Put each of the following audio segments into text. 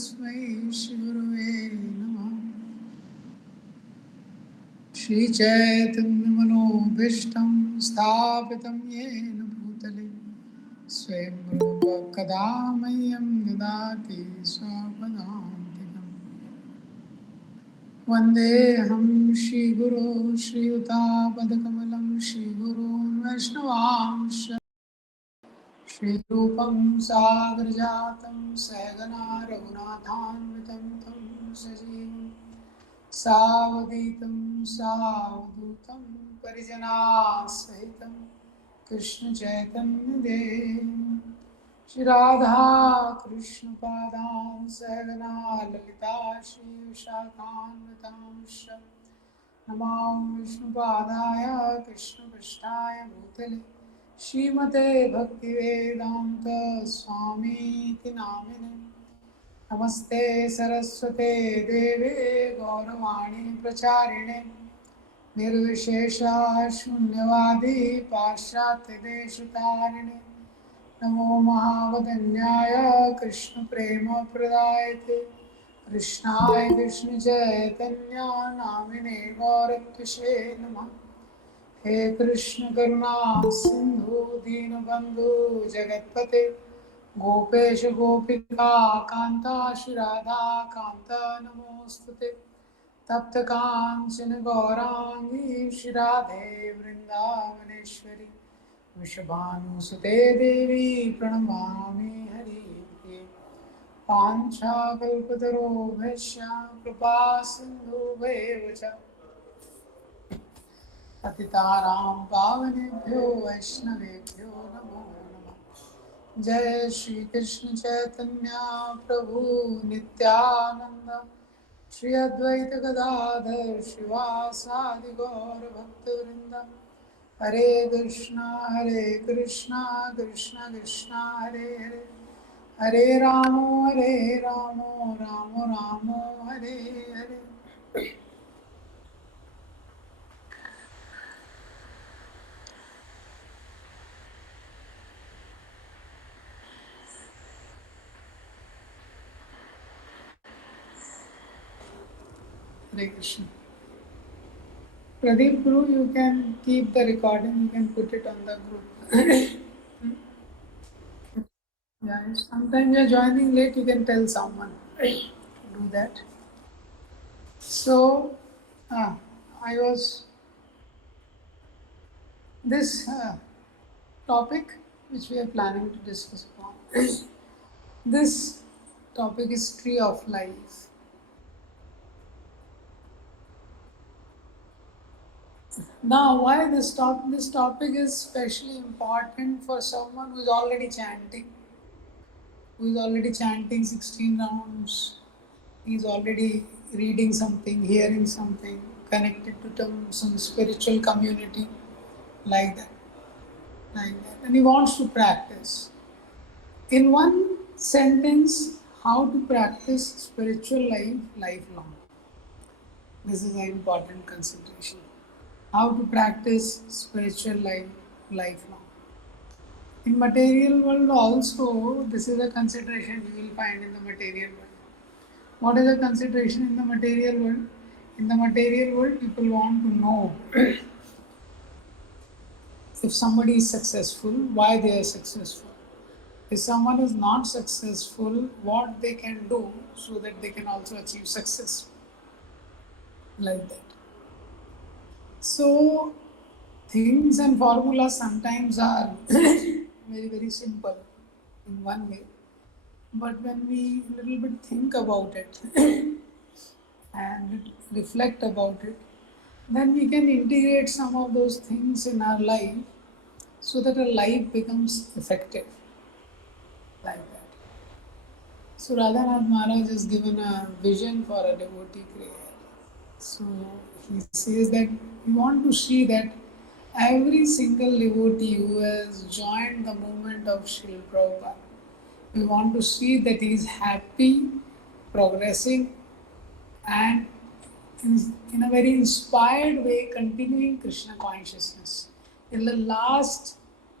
तस्मै श्रीगुरवे नमः। श्रीचैतन्यमनोभीष्टं स्थापितं येन भूतले स्वयं रूपः कदा मह्यं ददाति स्वपदान्तिकम्। वन्देऽहं श्रीगुरो श्रीयुतापदकमलं श्रीगुरून् वैष्णवांश्च श्रीरूपं सागरजातं सहगना रघुनाथान्वितं तं सजीवं सावधूतं सावधूतं परिजनासहितं कृष्णचैतन्यदेवं श्रीराधा कृष्णपादान् सहगना ललिता श्रीविशाखान्वितांश्च नमां विष्णुपादाय कृष्णपृष्ठाय भूतले श्रीमते भक्तिवेदान्त स्वामीति नामिने नमस्ते सरस्वते देवे गौरवाणी प्रचारिणे निर्विशेषा शून्यवादी पाश्चात्यदेशतारिणे नमो महावदन्याय कृष्णप्रेमप्रदायते कृष्णाय कृष्णचैतन्य नामिने गौरत्विषे नमः। हे कृष्ण करुणा सिंधु दीनबंधु जगतपते गोपेश गोपिका कांता श्रीराधा कांता नमोस्तुते तप्त कांचन गौरांगी श्रीराधे वृंदावनेश्वरी वृषभानुसुते देवी प्रणमामि हरिप्रिये पाञ्चाकल्पतरोभ्यश्च कृपा सिन्धुभ्येव च पतितानां पावनेभ्यो वैष्णवेभ्यो नमो नमः। जय श्री कृष्ण चैतन्य प्रभु नित्यानंद श्री अद्वैत गदाधर श्रीवासादि गौर भक्तवृंद हरे कृष्णा कृष्ण कृष्ण हरे हरे हरे रामो Ram Ram Hare Hare. Hare Krishna. Pradeep Guru, you can keep the recording, you can put it on the group. Yeah, if sometimes you're joining late, you can tell someone to do that. So, I was this topic which we are planning to discuss upon. This topic is tree of life. Now, why this topic is especially important for someone who is already chanting, 16 rounds. He's already reading something, hearing something, connected to some spiritual community, like that, and he wants to practice. In one sentence, how to practice spiritual life lifelong. This is an important consideration. How to practice spiritual life lifelong. In material world also, this is a consideration you will find in the material world. What is the consideration in the material world? In the material world, people want to know if somebody is successful, why they are successful. If someone is not successful, what they can do so that they can also achieve success. Like that. So, things and formulas sometimes are very, very simple in one way. But when we little bit think about it and reflect about it, then we can integrate some of those things in our life so that our life becomes effective, like that. So Radhanath Maharaj has given a vision for a devotee prayer. So he says that we want to see that every single devotee who has joined the movement of Srila Prabhupada, we want to see that he is happy, progressing, and in a very inspired way continuing Krishna consciousness till the last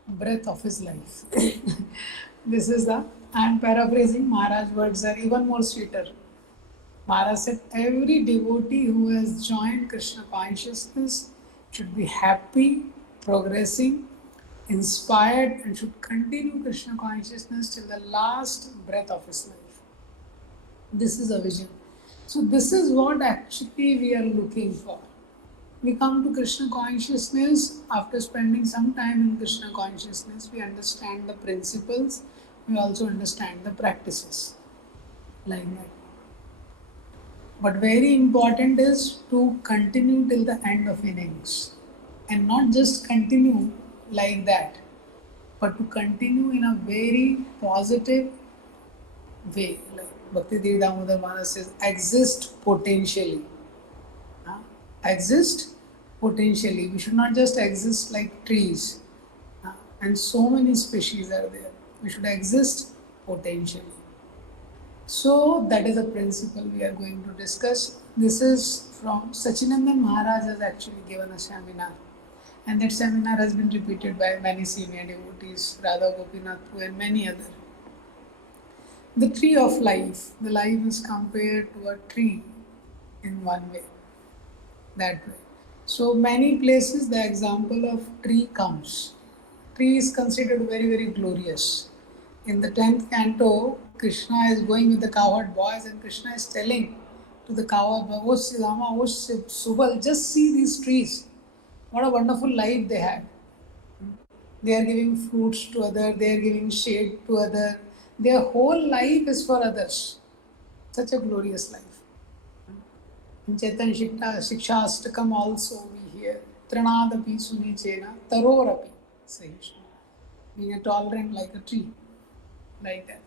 breath of his life. This is the I am paraphrasing. Maharaj words are even more sweeter. Maharaj said, every devotee who has joined Krishna consciousness should be happy, progressing, inspired, and should continue Krishna consciousness till the last breath of his life. This is a vision. So, this is what actually we are looking for. We come to Krishna consciousness after spending some time in Krishna consciousness. We understand the principles, we also understand the practices like that. But very important is to continue till the end of innings and not just continue like that, but to continue in a very positive way. Like Bhakti Dev Damodar Maharaj says, exist potentially. Huh? Exist potentially. We should not just exist like trees. And so many species are there. We should exist potentially. So that is a principle we are going to discuss. This is from Sachinandan Maharaj has actually given a seminar. And that seminar has been repeated by many senior devotees, Radha Gopinath and many others. The tree of life, the life is compared to a tree in one way, that way. So many places the example of tree comes. Tree is considered very, very glorious. In the 10th canto, Krishna is going with the cowherd boys and Krishna is telling to the cowherd boys, oh Rama, oh Subal, just see these trees. What a wonderful life they had. They are giving fruits to others, they are giving shade to others. Their whole life is for others. Such a glorious life. In Chaitanya Shikshastakam also we hear Trinadapi Sunichena Tarorapi Sahish. Being a tolerant like a tree. Like that.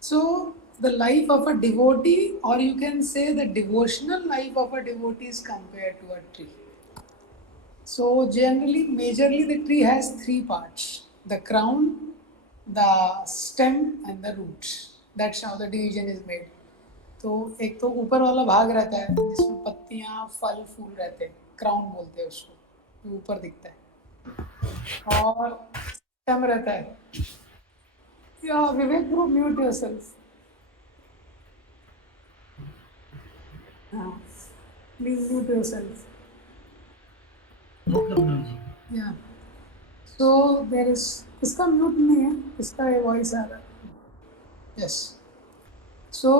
So the life of a devotee, or you can say the devotional life of a devotee is compared to a tree. So generally, majorly the tree has three parts: the crown, the stem and the roots. That's how the division is made. तो एक तो ऊपर वाला भाग रहता है जिसमें पत्तियां फल फूल रहते हैं, क्राउन बोलते हैं उसको, जो ऊपर दिखता है, और स्टेम रहता है. या विवेक ब्रो, म्यूट योरसेल्फ. हाँ, please mute yourself. Okay, Guruji. या सो देयर इज, इसका म्यूट नहीं है, इसका ये वॉइस आ रहा है. यस. सो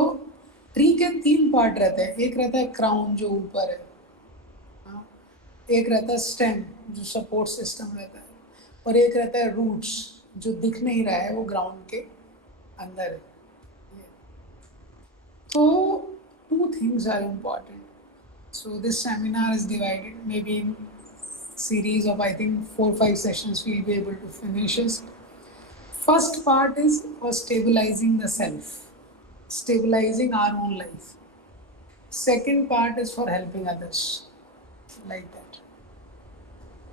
ट्री के तीन पार्ट रहते हैं. एक रहता है क्राउन जो ऊपर है, एक रहता है स्टेम जो सपोर्ट सिस्टम रहता है, और एक रहता है रूट्स जो दिख नहीं रहा है, वो ग्राउंड के अंदर है. तो two things are important. So this seminar is divided maybe in series of I think 4-5 sessions we'll be able to finish it. First part is for stabilizing the self, stabilizing our own life. Second part is for helping others, like that.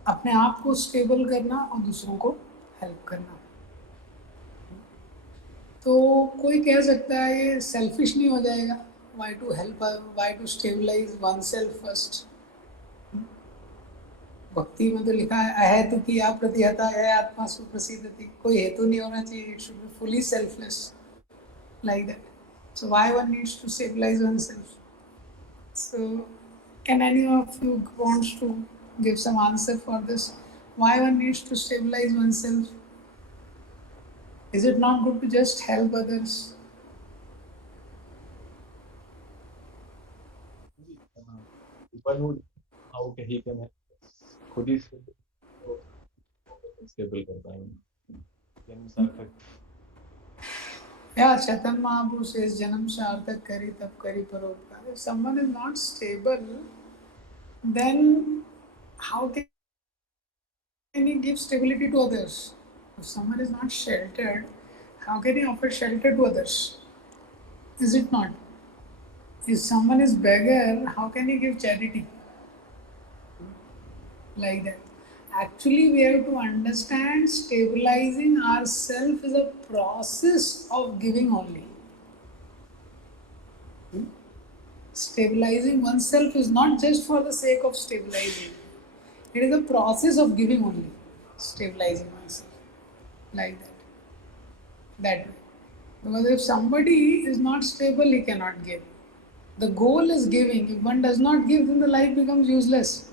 अपने आप को stable करना और दूसरों को help करना. तो कोई कह सकता है ये सेल्फिश नहीं हो जाएगा? Why to help, why to stabilize oneself first. भक्ति में तो लिखा है अहेतु की आप प्रतिहता है आत्मा सुप्रसिद्धति. कोई हेतु नहीं होना चाहिए. It should be fully selfless, like that. So why one needs to stabilize oneself? So can any of you wants to give some answer for this? Why one needs to stabilize oneself? Is it not good to just help others? People who how he can खुद ही stable कर पाएंगे. जन्म सार्थक. Yeah, Chaitan Mahaprabhu says Janam Sarthak Kari Tab Kari Paropkar. If someone is not stable, then how can he give stability to others? If someone is not sheltered, how can he offer shelter to others? Is it not? If someone is beggar, how can he give charity? Like that. Actually, we have to understand stabilizing ourselves is a process of giving only. Stabilizing oneself is not just for the sake of stabilizing. It is a process of giving only. Stabilizing oneself. Like that. That way. Because if somebody is not stable, he cannot give. The goal is giving. If one does not give, then the life becomes useless.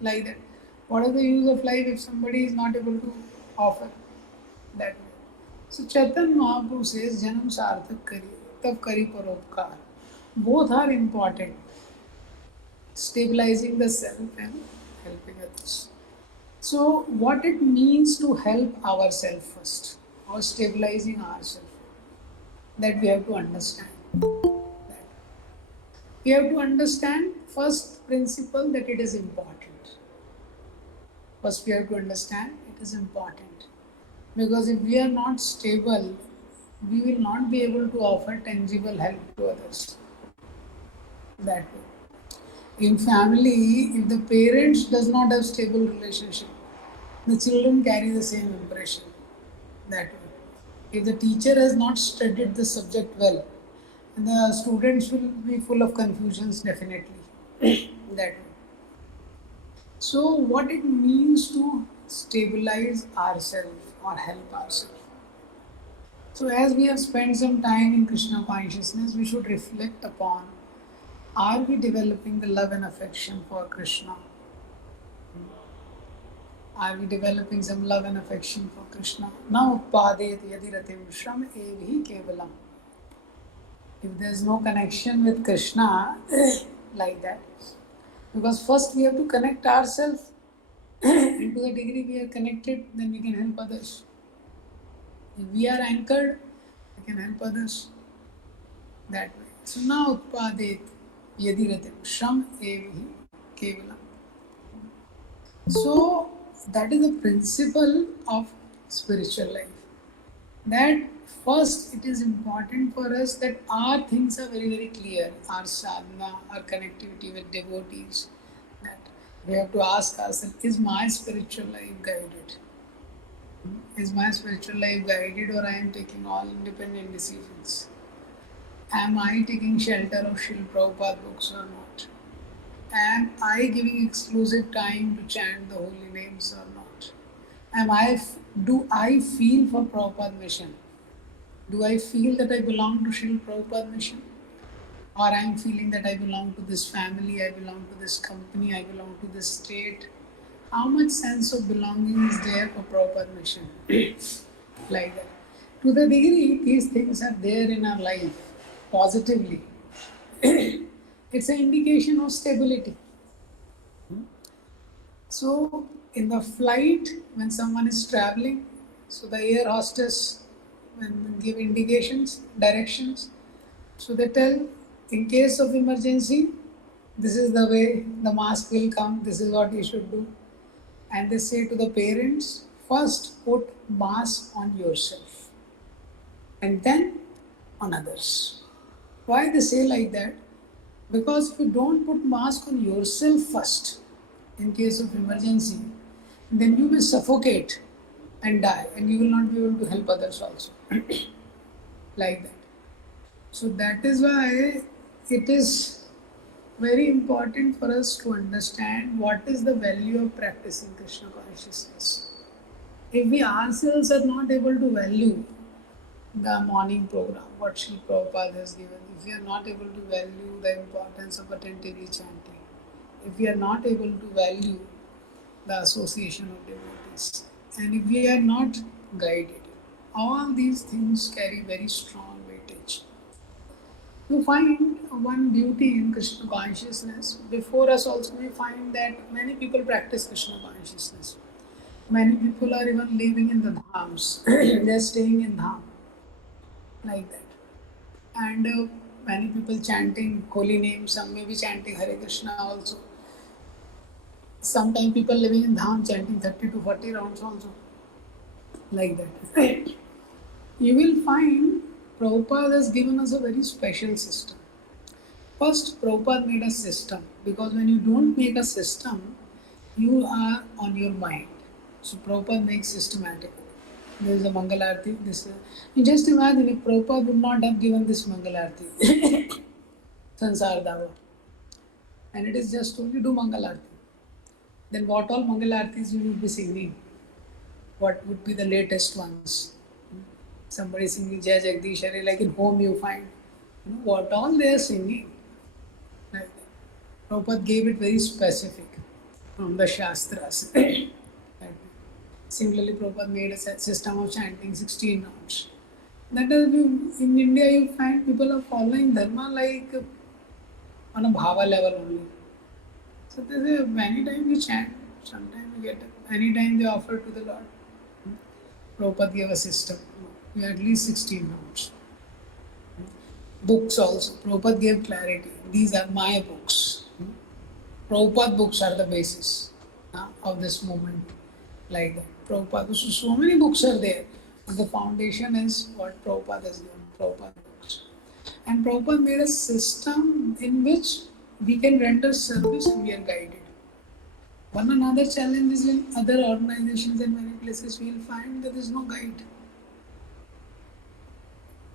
Like that. What is the use of life if somebody is not able to offer that way? So Chaitanya Mahaprabhu says, Janam Sarthak Kari, Tab Kari Paropkar. Both are important. Stabilizing the self and helping others. So, what it means to help ourselves first, or stabilizing ourselves, that we have to understand. That we have to understand first principle that it is important. First, we have to understand it is important because if we are not stable, we will not be able to offer tangible help to others. That way. In family, if the parents does not have stable relationship, the children carry the same impression that way. If the teacher has not studied the subject well, the students will be full of confusions definitely. That way. So, what it means to stabilize ourselves or help ourselves. So, as we have spent some time in Krishna consciousness, we should reflect upon, are we developing the love and affection for Krishna? Are we developing some love and affection for Krishna? Now, Padet Yadiratim Shram Evi Kevalam. If there's no connection with Krishna, like that, because first we have to connect ourselves, and to the degree we are connected, then we can help others. If we are anchored, we can help others that way. So now, Padet Yadiratim Shram Evi Kevalam. So that is the principle of spiritual life. That first it is important for us that our things are very very clear. Our sadhana, our connectivity with devotees. That we have to ask ourselves: is my spiritual life guided? Is my spiritual life guided, or I am taking all independent decisions? Am I taking shelter of Srila Prabhupada books or not? Am I giving exclusive time to chant the holy names or not? Do I feel for Prabhupada mission? Do I feel that I belong to Srila Prabhupada mission? Or I am feeling that I belong to this family, I belong to this company, I belong to this state? How much sense of belonging is there for Prabhupada mission? Like that. To the degree these things are there in our life positively, it's an indication of stability. So, in the flight, when someone is traveling, so the air hostess when give indications, directions, so they tell, in case of emergency, this is the way the mask will come, this is what you should do. And they say to the parents, first put mask on yourself and then on others. Why they say like that? Because if you don't put mask on yourself first, in case of emergency, then you will suffocate and die, and you will not be able to help others also. Like that. So that is why it is very important for us to understand what is the value of practicing Krishna consciousness. If we ourselves are not able to value the morning program, what Sri Prabhupada has given, if we are not able to value the importance of attentively chanting, if we are not able to value the association of devotees, and if we are not guided, all these things carry very strong weightage. You find one beauty in Krishna consciousness. Before us also we find that many people practice Krishna consciousness. Many people are even living in the dhams. They are staying in dham like that. And many people chanting holy names, some may be chanting Hare Krishna also. Sometimes people living in dham chanting 30 to 40 rounds also, like that. You will find Prabhupada has given us a very special system. First, Prabhupada made a system because when you don't make a system, you are on your mind. So Prabhupada makes systematic. There is a Mangalarti. You just imagine if Prabhupada would not have given this Mangalarti, Sansar Dava, and it is just only do Mangalarti, then what all Mangalartis you would be singing? What would be the latest ones? somebody singing Jai Jagdish Hare, like in home you find, what all they are singing. Like Prabhupada gave it very specific from the Shastras. Like, similarly, Prabhupada made a system of chanting 16 rounds. That is, in India, you find people are following Dharma like on a bhava level only. So they say, many times we chant, sometimes we get it. Anytime they offer to the Lord. Prabhupada gave a system. We at least 16 rounds. Books also. Prabhupada gave clarity. These are my books. Prabhupada books are the basis of this movement. Like that. Prabhupada. So many books are there. But the foundation is what Prabhupada has given. Prabhupada books. And Prabhupada made a system in which we can render service and we are guided. One another challenge is in other organizations and many places we will find that there is no guide.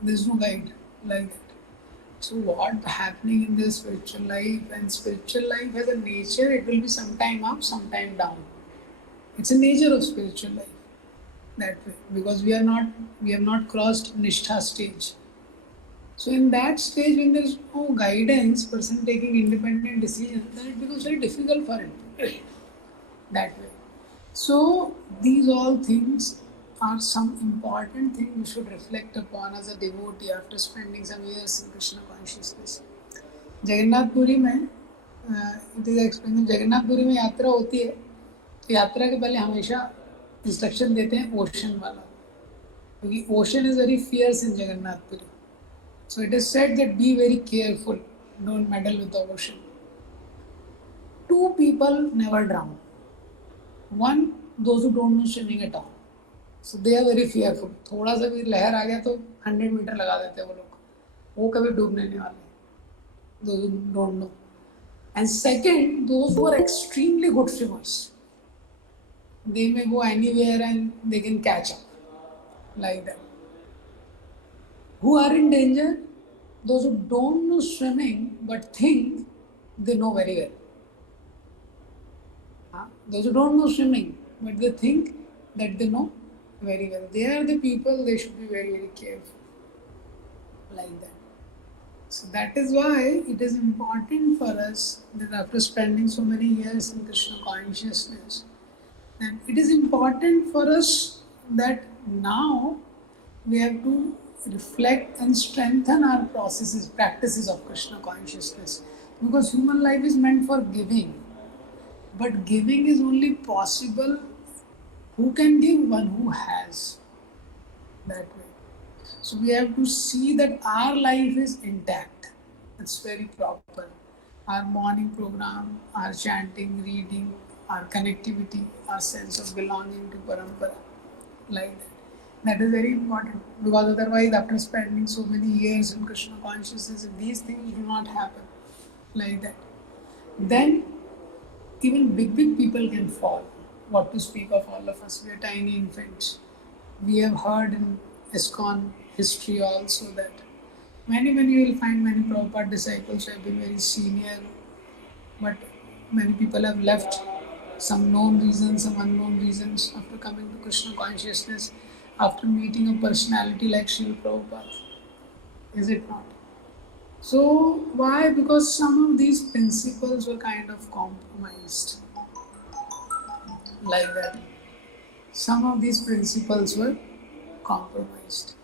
There is no guide like that. So what happening in the spiritual life, and spiritual life has a nature, it will be sometime up, sometime down. It's a nature of spiritual life that way because we have not crossed Nishtha stage. So in that stage when there is no guidance, person taking independent decisions, then it becomes very difficult for him that way. So these all things are some important things we should reflect upon as a devotee after spending some years in Krishna consciousness. Jagannathpuri में it is explain Jagannathpuri में यात्रा होती है तो यात्रा के पहले हमेशा इंस्ट्रक्शन देते हैं ओशन वाला क्योंकि ocean is very fierce in Jagannathpuri so it is said that be very careful don't meddle with the ocean two people never drown one those who don't know swimming at all so they are very fearful थोड़ा सा भी लहर आ गया तो 100 metre लगा देते हैं वो लोग वो कभी डूबने नहीं वाले those who don't know. And second, those who are extremely good swimmers, they may go anywhere and they can catch up like that. Who are in danger? Those who don't know swimming but think they know very well. Those who don't know swimming but they think that they know very well. They are the people, they should be very, very careful like that. So that is why it is important for us that after spending so many years in Krishna consciousness, that it is important for us that now we have to reflect and strengthen our practices of Krishna consciousness. Because human life is meant for giving. But giving is only possible, who can give? One who has. That way. So we have to see that our life is intact. It's very proper. Our morning program, our chanting, reading, our connectivity, our sense of belonging to Parampara, like that. That is very important because otherwise, after spending so many years in Krishna consciousness, if these things do not happen like that, then even big people can fall. What to speak of all of us? We are tiny infants. We have heard in ISKCON history also that many you will find many Prabhupada disciples who have been very senior, but many people have left some known reasons, some unknown reasons after coming to Krishna consciousness, after meeting a personality like Srila Prabhupada. Is it not? So why? Because some of these principles were kind of compromised like that. Some of these principles were compromised.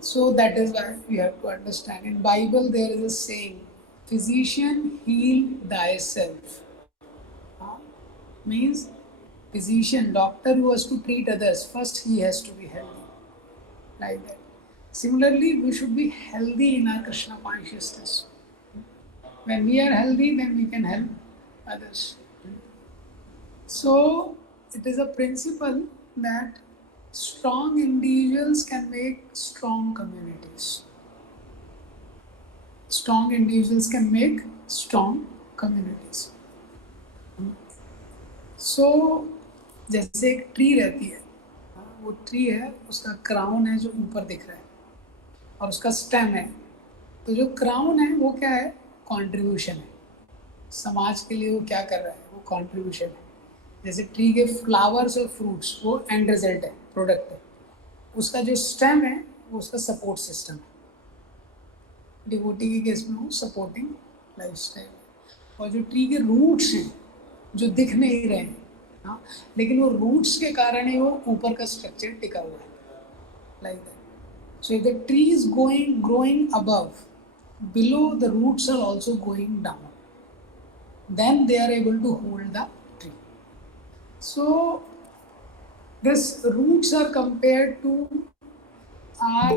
So that is why we have to understand. In Bible there is a saying, physician heal thyself. Means physician, doctor who has to treat others, first he has to be healthy. Like that. Similarly, we should be healthy in our Krishna consciousness. When we are healthy, then we can help others. So it is a principle that strong individuals can make strong communities. Strong individuals can make strong communities. So जैसे एक tree रहती है, वो tree है, उसका crown है जो ऊपर दिख रहा है और उसका स्टेम है. तो जो क्राउन है वो क्या है? कंट्रीब्यूशन है. समाज के लिए वो क्या कर रहा है? वो कंट्रीब्यूशन है. जैसे ट्री के फ्लावर्स और फ्रूट्स वो एंड रिजल्ट है, प्रोडक्ट है. उसका जो स्टेम है वो उसका सपोर्ट सिस्टम है। डिवोटी के केस में वो सपोर्टिंग लाइफ स्टाइल है। और जो ट्री के रूट्स हैं जो दिख नहीं रहे हैं, हाँ, लेकिन वो रूट्स के कारण ही वो ऊपर का स्ट्रक्चर टिका हुआ है, like that. So if the tree is going growing above, below the roots are also going down, then they are able to hold the tree. So this roots are compared to our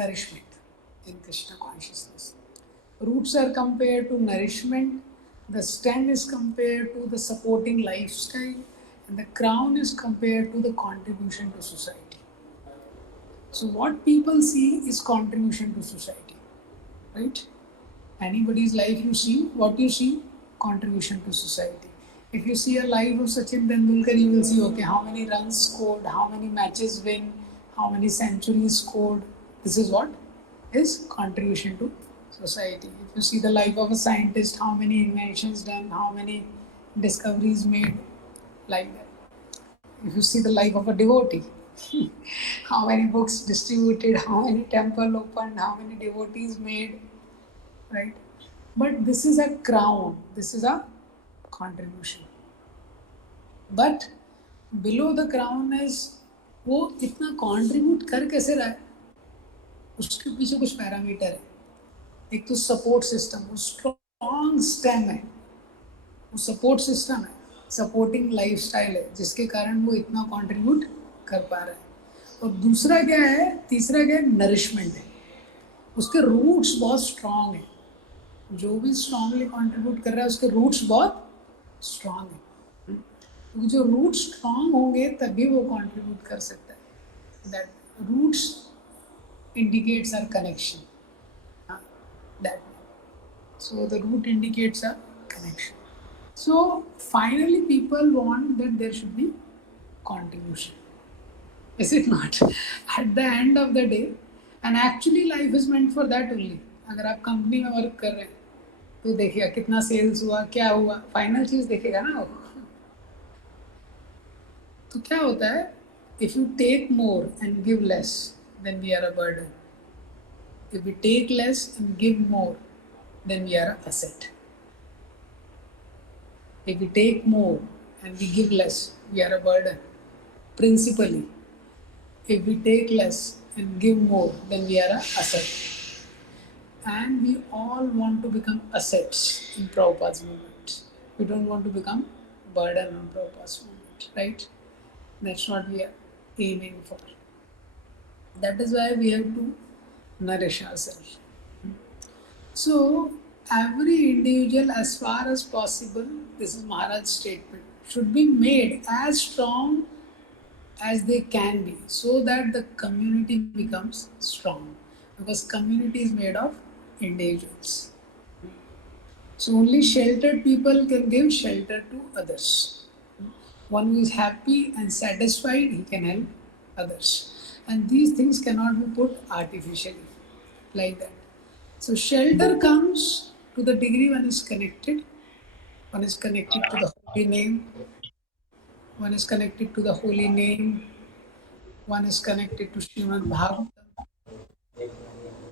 nourishment in Krishna consciousness. Roots are compared to nourishment, the stem is compared to the supporting lifestyle, and the crown is compared to the contribution to society. So what people see is contribution to society, right? Anybody's life you see, what you see? Contribution to society. If you see a life of Sachin Tendulkar, you will see, okay, how many runs scored, how many matches win, how many centuries scored. This is what is contribution to society. If you see the life of a scientist, how many inventions done, how many discoveries made, like that. If you see the life of a devotee, how many books distributed, how many temple opened, how many devotees made, right? But this is a crown, this is a contribution. But below the crown is वो इतना contribute कर कैसे रहा है, उसके पीछे कुछ parameter है। एक तो सपोर्ट सिस्टम, वो स्ट्रॉन्ग स्टेम है, वो सपोर्ट सिस्टम है, सपोर्टिंग लाइफस्टाइल है, जिसके कारण वो इतना कंट्रीब्यूट कर पा रहा है। और दूसरा क्या है, तीसरा क्या है, नरिशमेंट है, उसके रूट्स बहुत स्ट्रांग है। जो भी स्ट्रांगली कंट्रीब्यूट कर रहा है उसके रूट्स बहुत स्ट्रांग है, क्योंकि जो रूट्स स्ट्रांग होंगे तभी वो कंट्रीब्यूट कर सकता है। That roots indicates our connection. That so the root indicates a connection. So finally, people want that there should be contribution. Is it not? At the end of the day, and actually life is meant for that only. अगर आप company में work कर रहे हैं तो देखिएगा कितना sales हुआ, क्या हुआ, फाइनल चीज देखेगा ना वो। तो क्या होता है, if you take more and give less then we are a burden. If we take less and give more, then we are an asset. If we take more and we give less, we are a burden. Principally, if we take less and give more, then we are an asset. And we all want to become assets in Prabhupada's movement. We don't want to become burden on Prabhupada's movement, right? That's what we are aiming for. That is why we have to nourish ourselves. So, every individual, as far as possible, this is Maharaj's statement, should be made as strong as they can be so that the community becomes strong. Because community is made of individuals. So, only sheltered people can give shelter to others. One who is happy and satisfied, he can help others. And these things cannot be put artificially like that. So shelter comes to the degree one is connected. One is connected to the holy name. One is connected to the holy name. One is connected to Srimad Bhagavatam.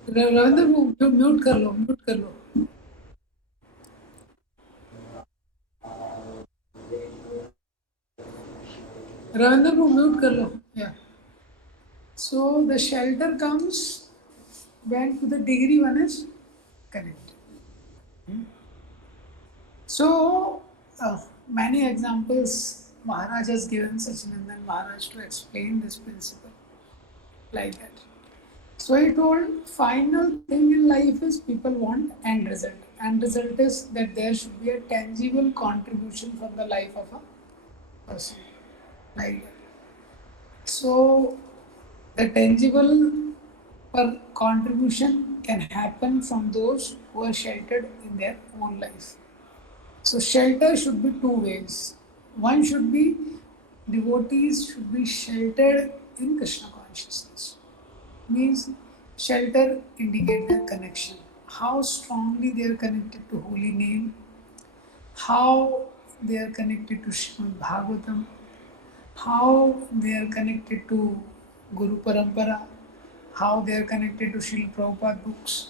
Ravindra mute कर लो, mute कर लो. रविंद्र को mute कर लो. Yeah. So the shelter comes when to the degree one is connected. So many examples Maharaj has given Sachinandan Maharaj to explain this principle like that. So he told final thing in life is people want end result. End result is that there should be a tangible contribution from the life of a person like that. So the tangible contribution can happen from those who are sheltered in their own life. So shelter should be two ways. One should be devotees should be sheltered in Krishna consciousness. Means shelter indicate their connection. How strongly they are connected to holy name, how they are connected to Srimad Bhagavatam, how they are connected to Guru Parampara, how they are connected to Srila Prabhupada books.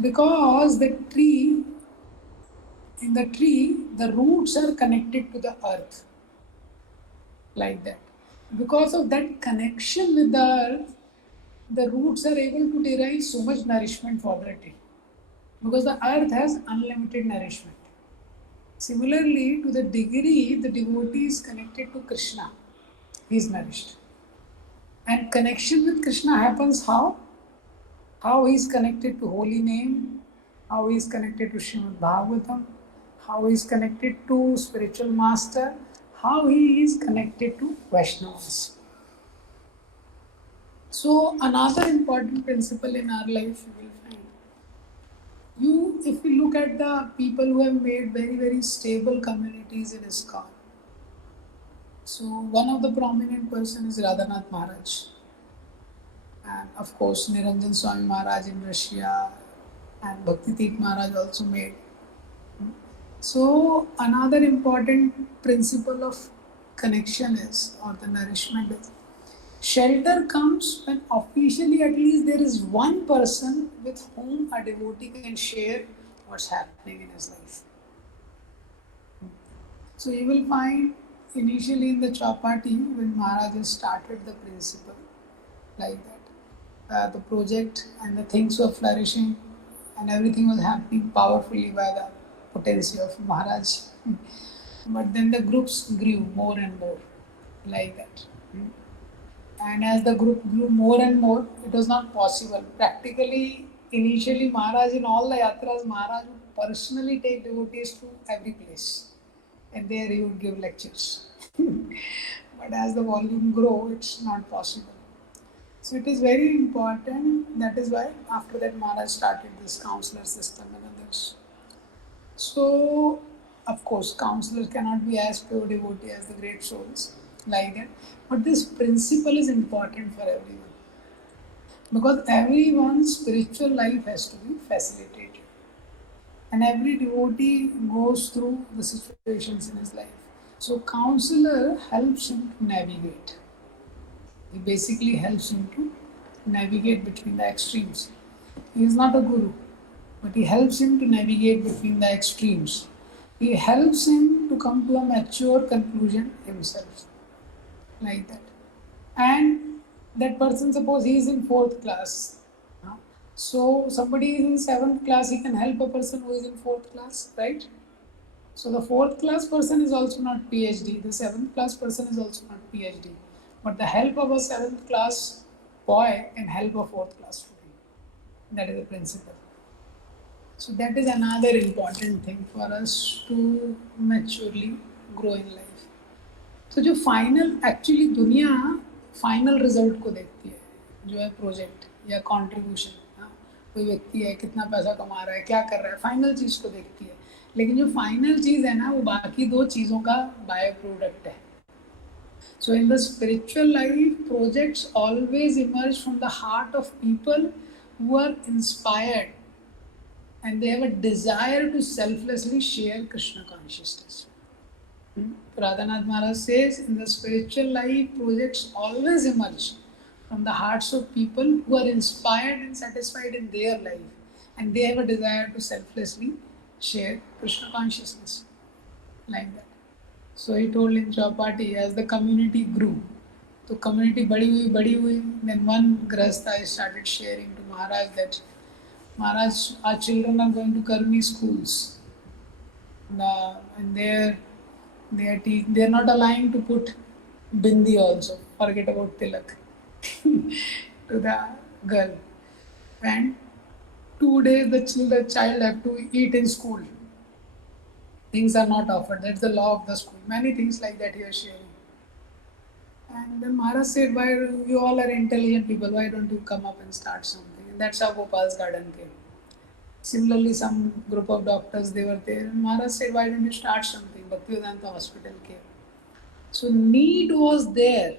Because in the tree, the roots are connected to the earth, like that. Because of that connection with the earth, the roots are able to derive so much nourishment for the tree. Because the earth has unlimited nourishment. Similarly, to the degree the devotee is connected to Krishna, he is nourished. And connection with Krishna happens how? How he is connected to holy name, how he is connected to Srimad Bhagavatam, how he is connected to spiritual master, how he is connected to Vaishnavas. So another important principle in our life you will find. If you look at the people who have made very, very stable communities in ISKCON, so one of the prominent person is Radhanath Maharaj, and of course Niranjan Swami Maharaj in Russia, and Bhakti Tirth Maharaj also made. So another important principle of connection is, or the nourishment is, shelter comes when officially at least there is one person with whom a devotee can share what's happening in his life. So you will find initially in the Chapati when Maharaj started the principle like that, the project and the things were flourishing and everything was happening powerfully by the potency of Maharaj. But then the groups grew more and more like that. And as the group grew more and more, it was not possible. Practically, initially, Maharaj in all the yatras, Maharaj would personally take devotees to every place, and there he would give lectures. But as the volume grow, it's not possible. So it is very important. That is why after that Maharaj started this counselor system and others. So, of course, counselors cannot be as pure devotee as the great souls like that. But this principle is important for everyone because everyone's spiritual life has to be facilitated, and every devotee goes through the situations in his life. So, counselor helps him to navigate. He basically helps him to navigate between the extremes. He is not a guru, but he helps him to navigate between the extremes. He helps him to come to a mature conclusion himself, like that. And that person, suppose he is in fourth class. So somebody is in seventh class, he can help a person who is in fourth class, right? So the fourth class person is also not PhD, the seventh class person is also not PhD. But the help of a seventh class boy can help a fourth class student. That is the principle. So that is another important thing for us to maturely grow in life. So जो final actually दुनिया final result को देखती है, जो है project या contribution, कोई व्यक्ति है कितना पैसा कमा रहा है, क्या कर रहा है, फाइनल चीज़ को देखती है. लेकिन जो फाइनल चीज़ है ना, वो बाकी दो चीज़ों का बाय प्रोडक्ट है. So in the spiritual life, projects always emerge from the heart of people who are inspired and they have a desire to selflessly share Krishna consciousness. Radhanath Maharaj says, in the spiritual life, projects always emerge from the hearts of people who are inspired and satisfied in their life, and they have a desire to selflessly share Krishna consciousness, like that. So he told in Chowpatty, as the community grew, the community badi hui, then one Grahastha started sharing to Maharaj that, Maharaj, our children are going to Karmi schools, and they are not allowing to put bindi also. Forget about tilak to the girl. And 2 days the child have to eat in school. Things are not offered. That's the law of the school. Many things like that he was sharing. And then Maharaj said, why you all are intelligent people, why don't you come up and start something? And that's how Gopal's garden came. Similarly, some group of doctors, they were there. And Maharaj said, why don't you start something? Bhaktivedanta Hospital came. So need was there.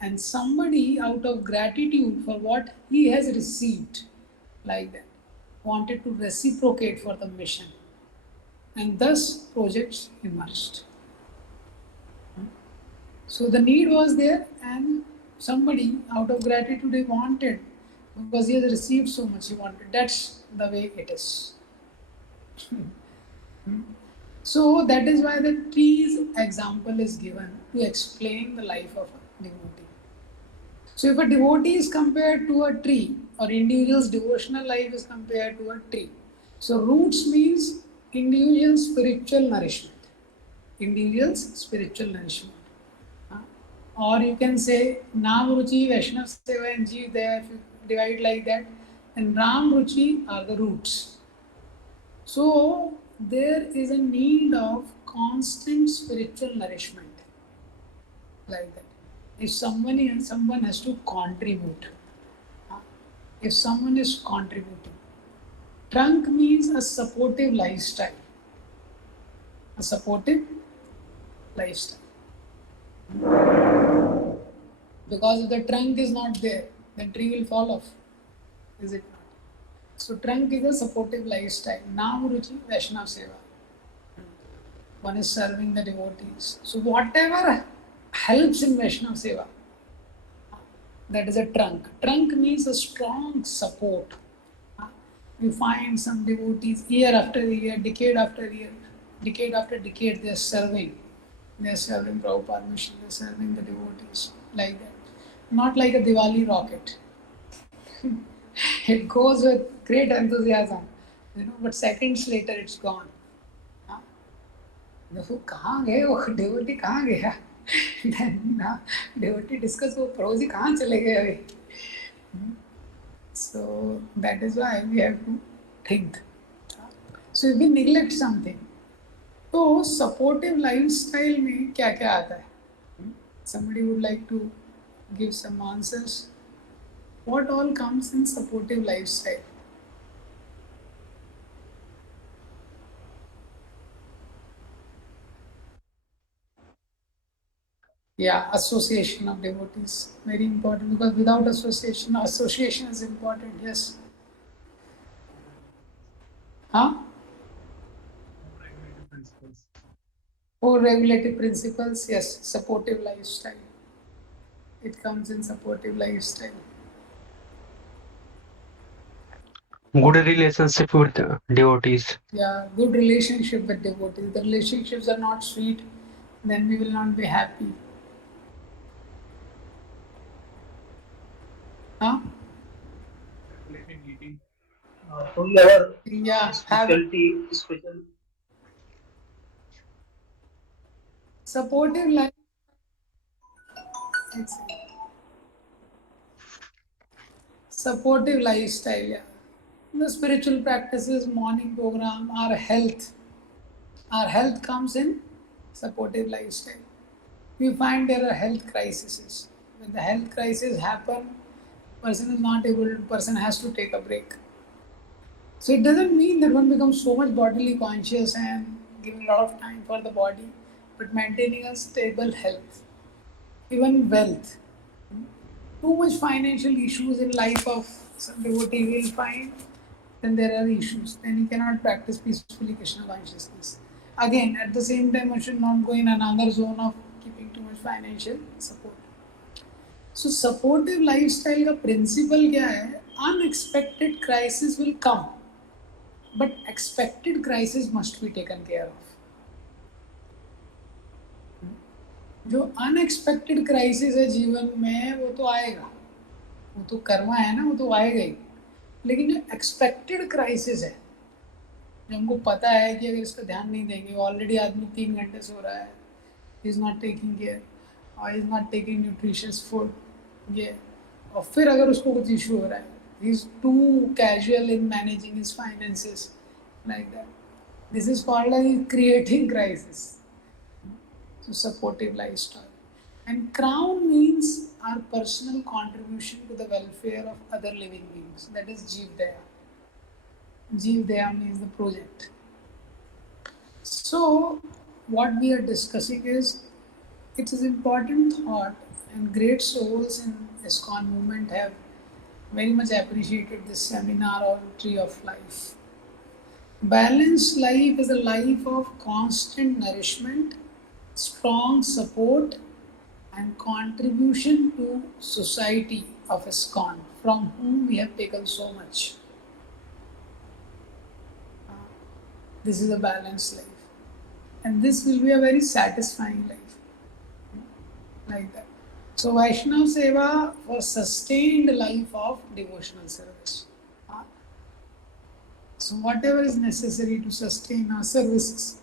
And somebody, out of gratitude for what he has received, like that, wanted to reciprocate for the mission. And thus projects emerged. So the need was there, and Somebody out of gratitude he wanted because he has received so much he wanted. That's the way it is. So that is why the tree's example is given to explain the life of a devotee. So if a devotee is compared to a tree, or individual's devotional life is compared to a tree. So roots means individual spiritual nourishment. Individual's spiritual nourishment. Uh, Or you can say Nam Ruchi, Vaishnav Seva and Jeev there, if you divide like that, and Ram Ruchi are the roots. So there is a need of constant spiritual nourishment like that. If someone has to contribute, uh, if someone is contributing, trunk means a supportive lifestyle, a supportive lifestyle. Because if the trunk is not there, then tree will fall off, is it not? So trunk is a supportive lifestyle. Nam Ruchi Vaishnav Seva. One is serving the devotees. So whatever helps in Vaishnav Seva, that is a trunk. Trunk means a strong support. You find some devotees year after year, decade after decade, they are serving. They are serving Prabhupada mission, they are serving the devotees like that. Not like a Diwali rocket. It goes with great enthusiasm, but seconds later it's gone. हाँ, देखो कहाँ गए वो devotee कहाँ गया? Then devotee discuss वो प्रभु जी कहाँ चले गए अभी? So that is why we have to think. So if we neglect something, तो supportive lifestyle में क्या क्या आता है? Somebody would like to give some answers. What all comes in supportive lifestyle? Yeah, association of devotees, very important, because without association is important. Yes. Huh? regulative principles. Or regulative principles. Yes. Supportive lifestyle. It comes in supportive lifestyle. Good relationship with devotees. Yeah, good relationship with devotees. The relationships are not sweet, then we will not be happy. Huh? Regulated eating. So we have Yeah, have special. supportive life. Supportive lifestyle. Yeah. The spiritual practices, morning program, our health. Our health comes in supportive lifestyle. We find there are health crises. When the health crisis happen, person is not able. Person has to take a break. So it doesn't mean that one becomes so much bodily conscious and giving a lot of time for the body, but maintaining a stable health, even wealth. Too much financial issues in life of some devotee will find, then there are issues. Then you cannot practice peacefully Krishna consciousness. Again, at the same time, one should not go in another zone of keeping too much financial support. So supportive lifestyle का principle क्या है? Unexpected crisis will come, but expected crisis must be taken care of. जो unexpected crisis है जीवन में वो तो आएगा, वो तो कर्मा है ना, वो तो आएगा ही. लेकिन जो एक्सपेक्टेड क्राइसिस है, जो हमको पता है कि अगर इसका ध्यान नहीं देंगे, ऑलरेडी आदमी 3 घंटे सो रहा है, इज नॉट टेकिंग केयर और is not taking nutritious food, ये, और फिर अगर उसको कुछ इशू हो रहा है, he is too casual in managing his finances like that, this is called creating crisis. So supportive lifestyle. And crown means our personal contribution to the welfare of other living beings. That is Jeev Daya. Jeev Daya means the project. So what we are discussing is, it is important thought, and great souls in ISKCON movement have very much appreciated this seminar on Tree of Life. Balanced life is a life of constant nourishment, strong support, and contribution to society of ISKCON, from whom we have taken so much. This is a balanced life. And this will be a very satisfying life. Like that. So Vaishnav Seva for sustained life of devotional service. So whatever is necessary to sustain our services,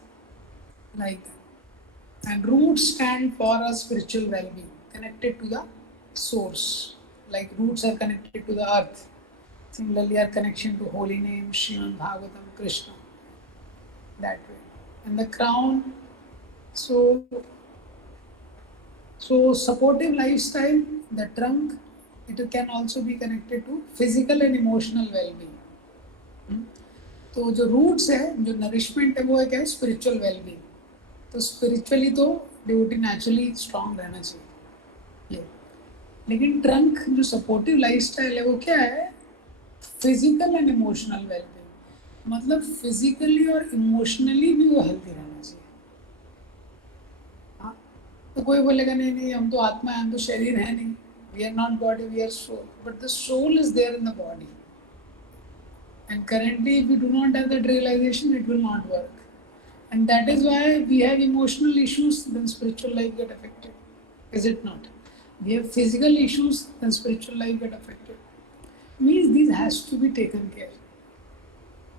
like that. And roots stand for our spiritual well-being, connected to the source. Like roots are connected to the earth. Similarly, our connection to holy name, Srimad Bhagavatam, Krishna. That way. And the crown, so supportive lifestyle, the trunk, it can also be connected to physical and emotional well-being. तो जो roots है, जो nourishment है, वो एक है spiritual wellbeing. तो spiritually तो डिवोटी नेचुरली स्ट्रांग रहना चाहिए ये. लेकिन ट्रंक जो सपोर्टिव लाइफस्टाइल है वो क्या है? Physical and emotional wellbeing. मतलब फिजिकली और इमोशनली भी वो हेल्थी रहना चाहिए. हाँ, तो कोई बोलेगा नहीं नहीं हम तो आत्मा है, हम तो शरीर है नहीं, we are not body, we are soul. But the soul is there in the body. And currently, if we do not have that realization, it will not work. And that is why we have emotional issues, then spiritual life get affected. Is it not? We have physical issues, then spiritual life get affected. Means these has to be taken care.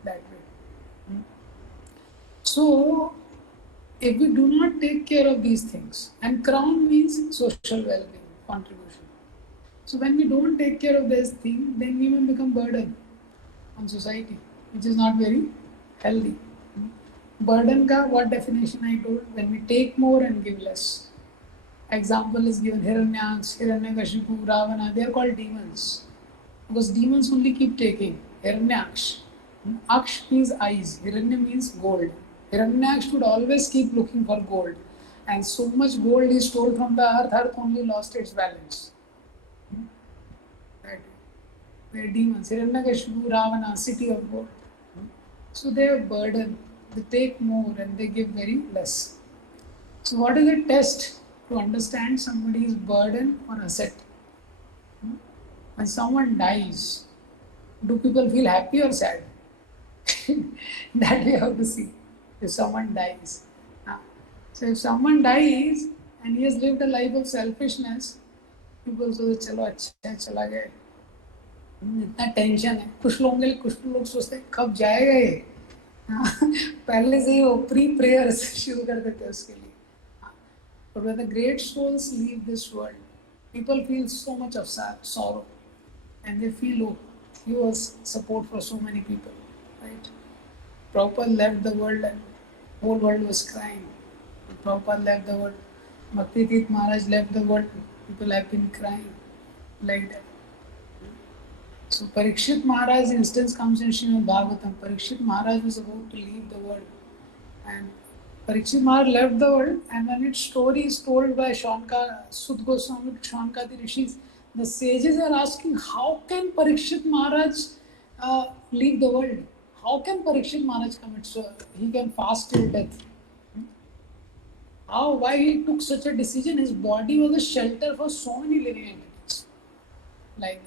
That way. So, if we do not take care of these things, and crown means social well-being, contribution. So when we don't take care of this thing, then we may become burden on society, which is not very healthy. Burden ka what definition I told? When we take more and give less. Example is given: Hiranyaks, Hiranyakashipu, Ravana. They are called demons because demons only keep taking. Hiranyaks, Aksh means eyes. Hiranya means gold. Hiranyaks should always keep looking for gold, and so much gold is stole from the earth. Earth only lost its balance. They are demons. Hiranyakashipu, Ravana, city of gold. So they are burden. They take more and they give very less. So what is the test to understand somebody's burden or asset? When someone dies, do people feel happy or sad? That we have to see. If someone dies. So if someone dies and he has lived a life of selfishness, people say, चलो अच्छा है, चला गया. इतना tension है. कुछ लोगों के लिए कुछ लोग सोचते हैं कब जाएगा ये. पहले से ही वो प्री प्रेयर्स शुरू कर देते हैं उसके लिए. But when the great souls leave this world, people feel so much of sorrow, and they feel, oh, he was support for so many people, right? Prabhupada left the world and whole world was crying. Prabhupada left the world. Bhakti Tirth Maharaj left the world. People have been crying like that. So Parikshit Maharaj's instance comes in Srimad Bhagavatam. Parikshit Maharaj was about to leave the world, and Parikshit Maharaj left the world. And when its story is told by Sud Goswami to Shankati Rishis, the sages are asking, how can Parikshit Maharaj leave the world? How can Parikshit Maharaj commit so he can fast till death? How? Why he took such a decision? His body was a shelter for so many living entities. Like.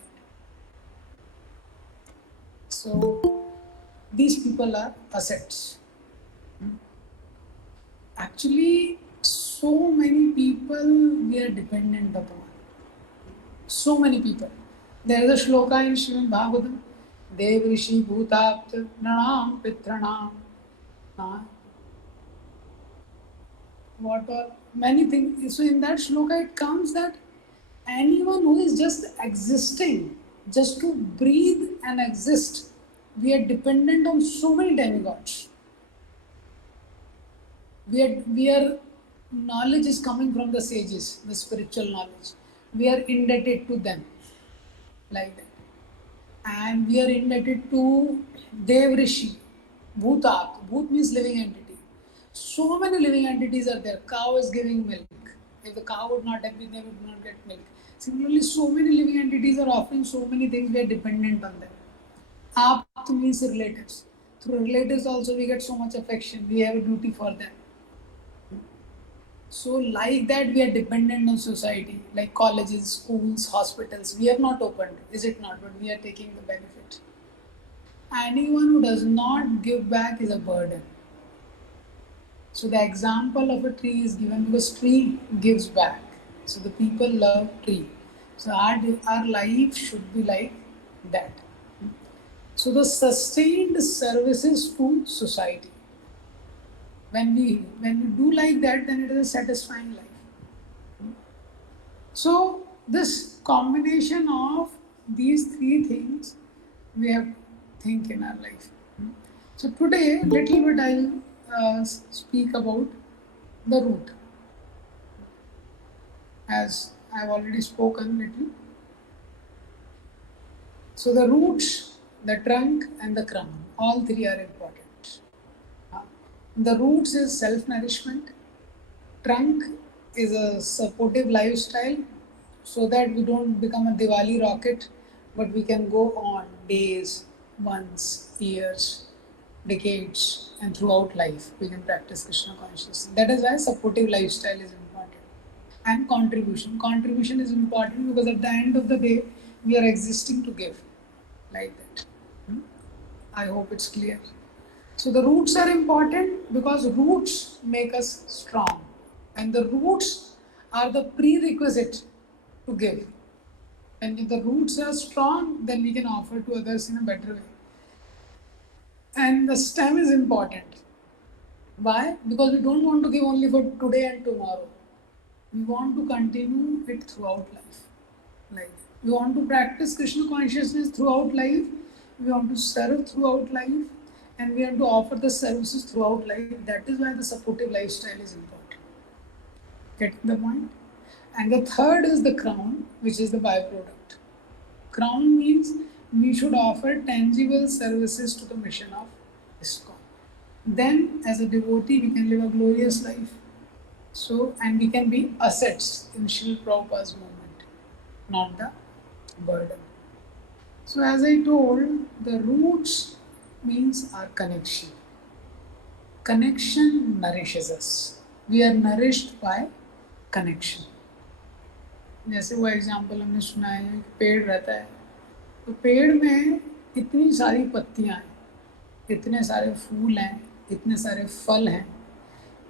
So these people are assets. Actually, so many people we are dependent upon. So many people. There is a shloka in Srimad Bhagavatam. Dev Rishi Bhutapt Nanam Pitranam. What are many things. So in that shloka it comes that anyone who is just existing, just to breathe and exist, we are dependent on so many demigods. We are knowledge is coming from the sages, the spiritual knowledge. We are indebted to them, like that. And we are indebted to Dev Rishi, Bhutat. Bhut means living entity. So many living entities are there. Cow is giving milk. If the cow would not have been there, we would not get milk. Similarly, so many living entities are offering so many things, we are dependent on them. Apt means relatives. Through relatives also we get so much affection, we have a duty for them. So like that we are dependent on society, like colleges, schools, hospitals. We have not opened, is it not? But we are taking the benefit. Anyone who does not give back is a burden. So the example of a tree is given because tree gives back. So the people love tree. So our life should be like that. So the sustained services to society. When we do like that, then it is a satisfying life. So this combination of these three things we have to think in our life. So today, little bit I'll speak about the root, as I've already spoken little. So the roots, the trunk, and the crown, all three are important. The roots is self-nourishment. Trunk is a supportive lifestyle, so that we don't become a Diwali rocket, but we can go on days, months, years, decades, and throughout life we can practice Krishna consciousness. That is why supportive lifestyle is important. And contribution. Contribution is important because at the end of the day, we are existing to give, like that. I hope it's clear. So the roots are important because roots make us strong, and the roots are the prerequisite to give. And if the roots are strong, then we can offer to others in a better way. And the stem is important. Why? Because we don't want to give only for today and tomorrow. We want to continue it throughout life. Like we want to practice Krishna consciousness throughout life. We want to serve throughout life, and we want to offer the services throughout life. That is why the supportive lifestyle is important. Getting the point? And the third is the crown, which is the byproduct. Crown means we should offer tangible services to the mission of ISKCON. Then, as a devotee, we can live a glorious life. So, and we can be assets in Srila Prabhupada's movement, not the burden. So, as I told, the roots means our connection. Connection nourishes us. We are nourished by connection. जैसे वो example हमने सुना है, पेड़ रहता है तो पेड़ में इतनी सारी पत्तियां हैं, इतने सारे फूल हैं, इतने सारे फल हैं,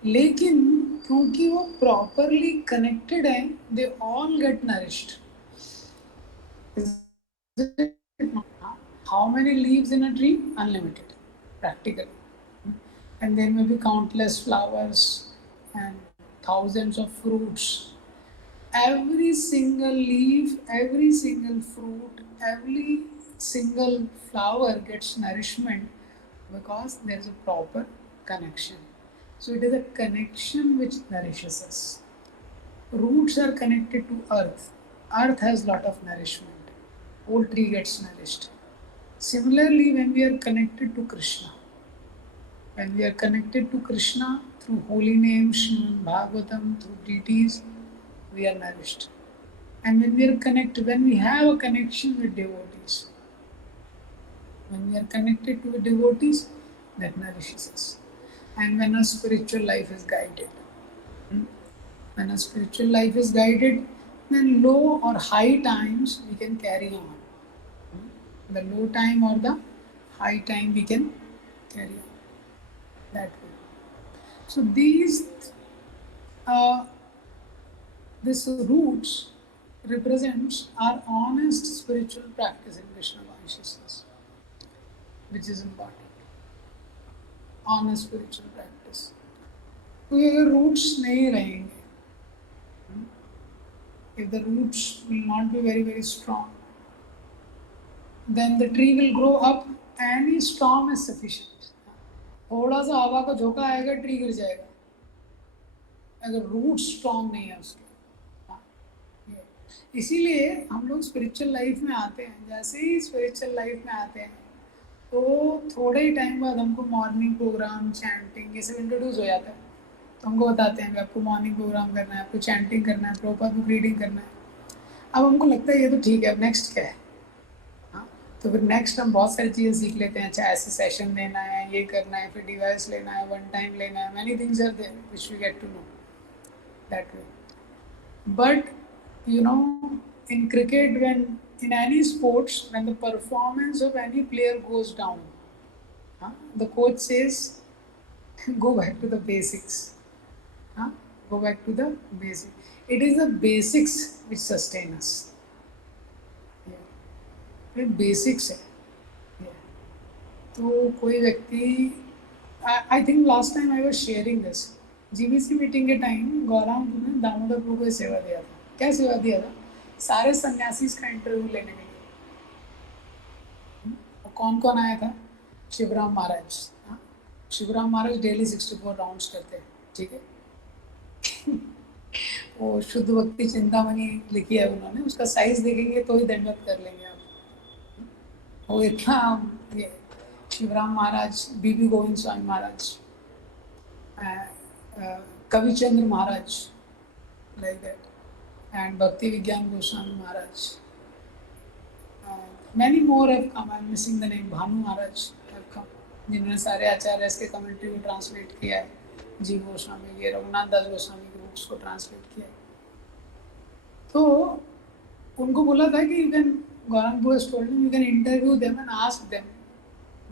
लेकिन क्योंकि वो प्रॉपरली कनेक्टेड हैं, they all get nourished. How many leaves in a tree? Unlimited, practically. And there may be countless flowers and thousands of fruits. Every single leaf, every single fruit, every single flower gets nourishment because there is a proper connection. So it is a connection which nourishes us. Roots are connected to earth. Earth has lot of nourishment. Whole tree gets nourished. Similarly, when we are connected to Krishna, through holy names, Srimad Bhagavatam, through deities, we are nourished. And when we are connected, when we have a connection with devotees, when we are connected to the devotees, that nourishes us. And when our spiritual life is guided, then low or high times we can carry on. The low time or the high time we can carry on. That way. So this roots represents our honest spiritual practice in Krishna consciousness, which is important. Honest spiritual practice. तो ये roots नहीं रहेंगे, if the roots will not be very very strong, then the tree will grow up. Any storm is sufficient. थोड़ा सा हवा का झोंका आएगा, ट्री गिर जाएगा अगर रूट स्ट्रांग नहीं है उसके. इसीलिए हम लोग स्पिरिचुअल लाइफ में आते हैं. जैसे ही स्पिरिचुअल लाइफ में आते हैं तो थोड़े ही टाइम बाद हमको मॉर्निंग प्रोग्राम, चैंटिंग, ये सब इंट्रोड्यूस हो जाता है. तो हमको बताते हैं कि आपको मॉर्निंग प्रोग्राम करना है, आपको चैंटिंग करना है, प्रॉपर बुक रीडिंग करना है. अब हमको लगता है ये तो ठीक है, अब नेक्स्ट क्या है. तो फिर नेक्स्ट हम बहुत सारी चीज़ें सीख लेते हैं. अच्छा ऐसे सेशन लेना है, ये करना है, फिर डिवाइस लेना है, वन टाइम लेना है, many things are there which we get to know. that way. But in cricket, when in any sports, when the performance of any player goes down, the coach says, go back to the basics. Huh? Go back to the basics. It is the basics which sustain us. Yeah. ये basics है. Yeah. तो कोई व्यक्ति I think last time I was sharing this GBC meeting के time Gaurang ने दामोदर प्रभु को सेवा दिया था. क्या सेवा दिया था? सारे सन्यासीस का इंटरव्यू लेने के लिए. और कौन कौन आया था? शिवराम महाराज. हाँ? शिवराम महाराज डेली 64 राउंड्स करते हैं. ठीक है. वो शुद्ध भक्ति चिंतामणि लिखी है उन्होंने, उसका साइज देखेंगे तो ही दंडवत कर लेंगे आप. वो इतना ये शिवराम महाराज, बीबी गोविंद स्वामी महाराज, कविचंद्र महाराज, लाइक दैट, एंड भक्ति विज्ञान गोस्वामी महाराज. Many more have come. I'm missing the name. Bhanu Maharaj have come, जिन्होंने सारे आचार्य के कमेंट्री को ट्रांसलेट किया है. जी गोस्वामी, ये रघुनाथ दास गोस्वामी के बुक्स को ट्रांसलेट किया है. तो उनको बोला था कि you can, Gaurang has told them, you can interview them and ask them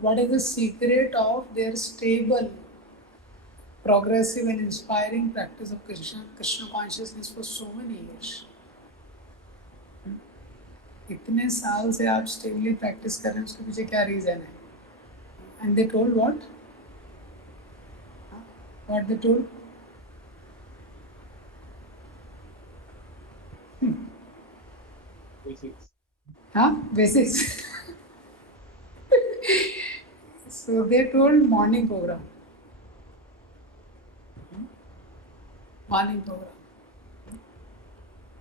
what is the secret of their stable, progressive and inspiring practice of Krishna consciousness for so many years. इतने साल से आप स्टेबली प्रैक्टिस कर रहे हैं, उसके पीछे क्या रीज़न है? And they told what they told? Basics. हाँ, basics. So they told morning program. Morning program.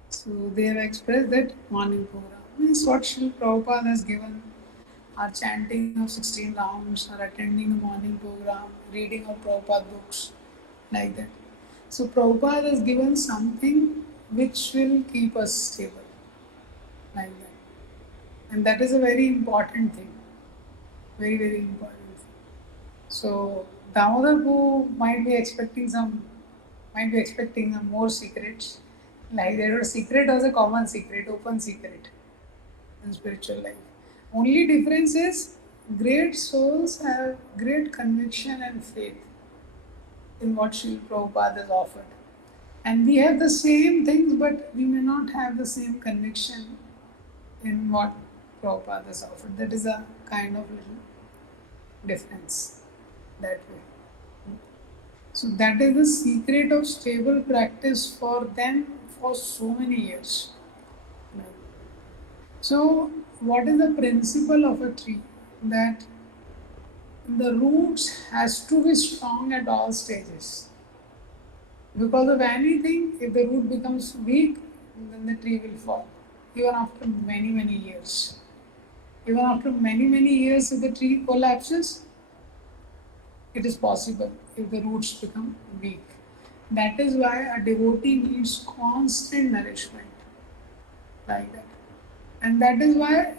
So they have expressed that morning program means what Srila Prabhupada has given, our chanting of 16 rounds, or attending the morning program, reading of Prabhupada books, like that. So Prabhupada has given something which will keep us stable, like that. And that is a very important thing. Very, very important thing. So Damodar who might be expecting some more secrets. Like there was secret was a common secret, open secret in spiritual life. Only difference is great souls have great conviction and faith in what Srila Prabhupada has offered. And we have the same things, but we may not have the same conviction in what Prabhupada has offered. That is a kind of little difference that way. So that is the secret of stable practice for them for so many years. So what is the principle of a tree? That the roots has to be strong at all stages. Because of anything, if the root becomes weak, then the tree will fall. Even after many, many years. Even after many, many years, if the tree collapses, it is possible if the roots become weak. That is why a devotee needs constant nourishment, like that. And that is why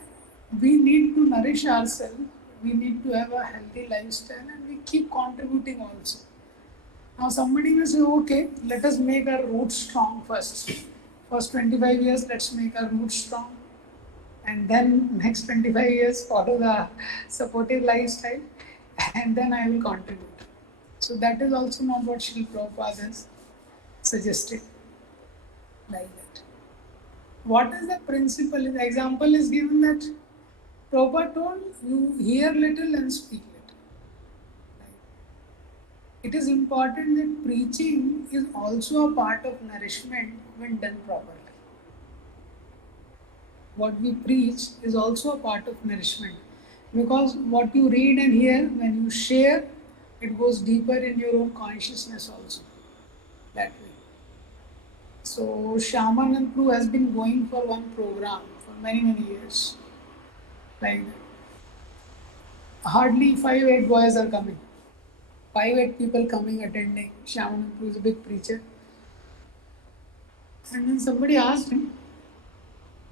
we need to nourish ourselves, we need to have a healthy lifestyle, and we keep contributing also. Now somebody may say, okay, let us make our roots strong first. First 25 years, let's make our roots strong. And then next 25 years, follow the supportive lifestyle, and then I will contribute. So that is also not what Srila Prabhupada has suggested, like that. What is the principle? The example is given that Prabhupada told, you hear little and speak little. It is important that preaching is also a part of nourishment when done properly. What we preach is also a part of nourishment, because what you read and hear, when you share, it goes deeper in your own consciousness also, that way. So Shyamanand Prabhu has been going for one program for many, many years, like that. Hardly 5-8 boys are coming, 5-8 people coming attending. Shyamanand Prabhu is a big preacher. And then somebody asked him,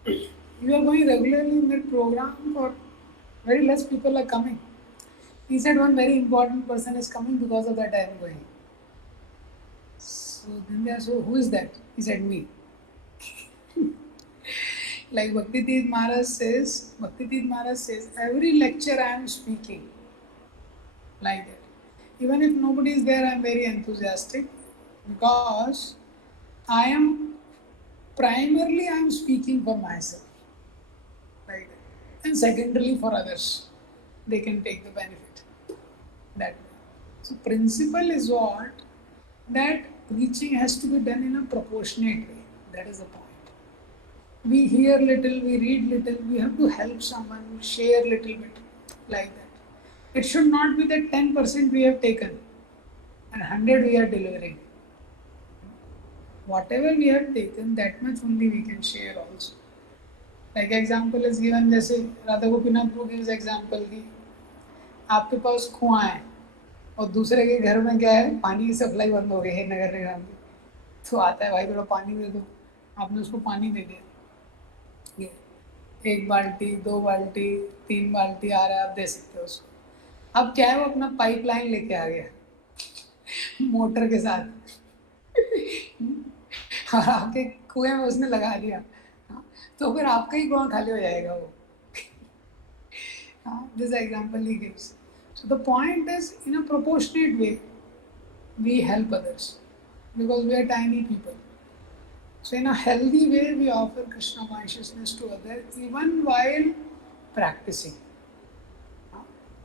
you are going regularly in that program, or very less people are coming? He said, one very important person is coming, because of that I am going. So then they asked, so who is that? He said, me. Like Bhakti Maharaj says, every lecture I am speaking like that. Even if nobody is there, I am very enthusiastic because I am primarily I am speaking for myself, like that. And secondarily for others. They can take the benefit that way. So principle is what that preaching has to be done in a proportionate way. That is the point. We hear little, we read little, we have to help someone, share little bit like that. It should not be that 10% we have taken and 100 we are delivering. Whatever we have taken, that much only we can share also. Like example is given, जैसे राधा गोपीनाथ प्रभु gives example की आपके पास कुआं है और दूसरे के घर में क्या है, पानी की सप्लाई बंद हो गई है नगर निगम की, तो आता है भाई थोड़ा पानी दे दो, आपने उसको पानी दे दिया, ये एक बाल्टी, दो बाल्टी, तीन बाल्टी आ रहा है, आप दे सकते हो उसको. अब क्या है, वो अपना पाइपलाइन लेके आ गया मोटर के साथ और आपके कुएं में उसने लगा दिया, तो फिर आपका ही कुआं खाली हो जाएगा वो. This example he gives. So the point is, in a proportionate way, we help others because we are tiny people. So in a healthy way, we offer Krishna consciousness to others even while practicing.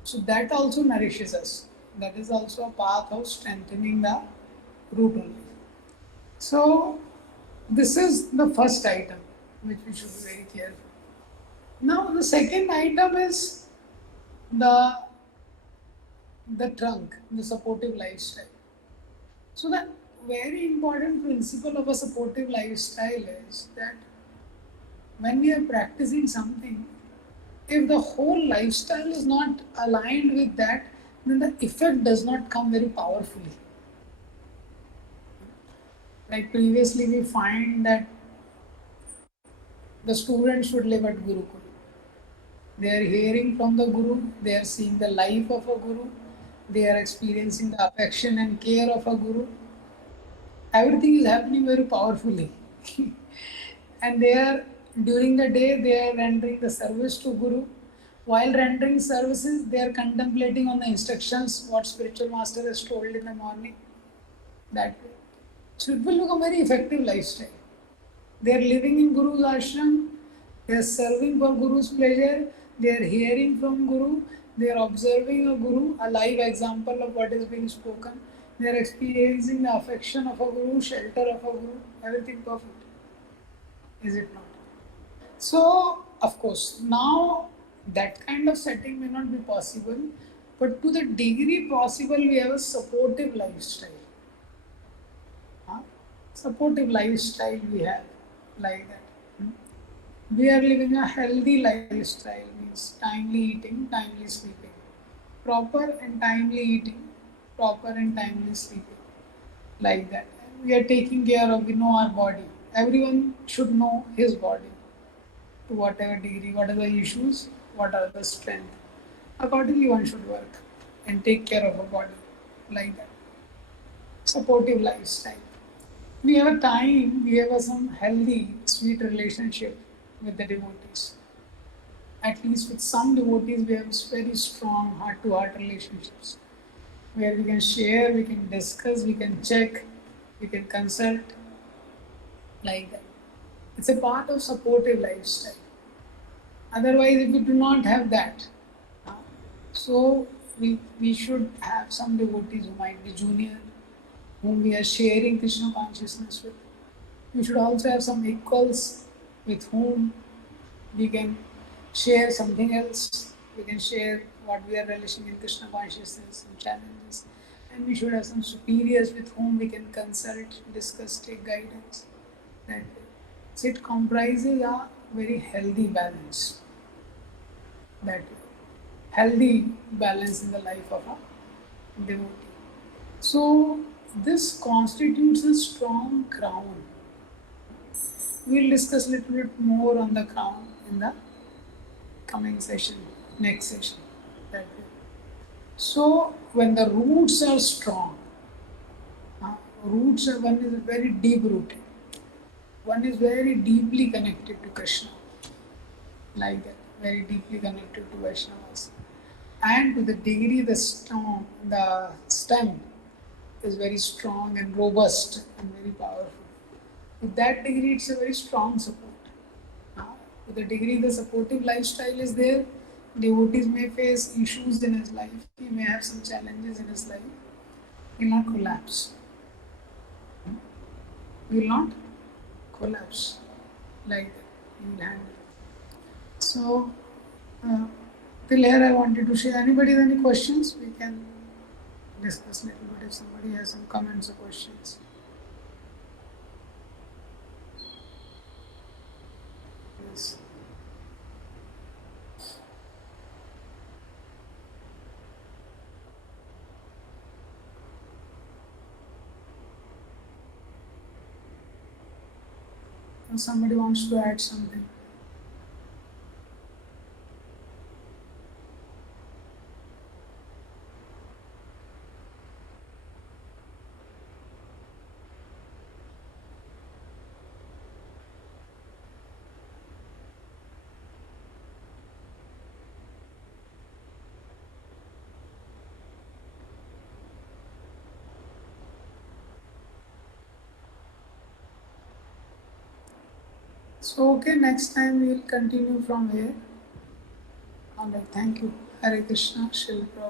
So that also nourishes us. That is also a path of strengthening the root only. So this is the first item which we should be very careful. Now the second item is the trunk, the supportive lifestyle. So the very important principle of a supportive lifestyle is that when we are practicing something, if the whole lifestyle is not aligned with that, then the effect does not come very powerfully. Like previously we find that the students should live at Gurukul. They are hearing from the Guru, they are seeing the life of a Guru, they are experiencing the affection and care of a Guru. Everything is happening very powerfully. And they are, during the day, they are rendering the service to Guru. While rendering services, they are contemplating on the instructions, what spiritual master has told in the morning. That way. So it will become a very effective lifestyle. They are living in Guru's ashram, they are serving for Guru's pleasure, they are hearing from Guru, they are observing a Guru, a live example of what is being spoken, they are experiencing the affection of a Guru, shelter of a Guru, everything perfect. Is it not? So, of course, now that kind of setting may not be possible, but to the degree possible, we have a supportive lifestyle. Supportive lifestyle we have, like that. We are living a healthy lifestyle, means timely eating, timely sleeping. Proper and timely eating, proper and timely sleeping, like that. We are taking care of, we know our body. Everyone should know his body to whatever degree, what are the issues, what are the strength. Accordingly, one should work and take care of a body, like that. Supportive lifestyle. We have a time, we have some healthy, sweet relationship with the devotees. At least with some devotees, we have very strong heart-to-heart relationships where we can share, we can discuss, we can check, we can consult, like that. It's a part of supportive lifestyle. Otherwise, if we do not have that, so we should have some devotees who might be junior, whom we are sharing Krishna consciousness with. We should also have some equals with whom we can share something else. We can share what we are relishing in Krishna consciousness and challenges. And we should have some superiors with whom we can consult, discuss, take guidance. That way. So it comprises a very healthy balance. That way. Healthy balance in the life of a devotee. So this constitutes a strong crown. We'll discuss a little bit more on the crown in the coming session, next session. That way. So when the roots are strong, roots are, one is very deep rooted, one is very deeply connected to Krishna, like that, very deeply connected to Vaishnavas. And to the degree the stem is very strong and robust and very powerful. To that degree, it's a very strong support. Uh, to the degree the supportive lifestyle is there, devotees may face issues in his life, he may have some challenges in his life, he will not collapse. He will not collapse like that. He will handle it. So, uh, till here I wanted to share. Anybody have any questions? We can discuss a little bit if somebody has some comments or questions. Yes. If somebody wants to add something. So, okay, next time we will continue from here. Alright, thank you. Hare Krishna, Shri Prabhupada.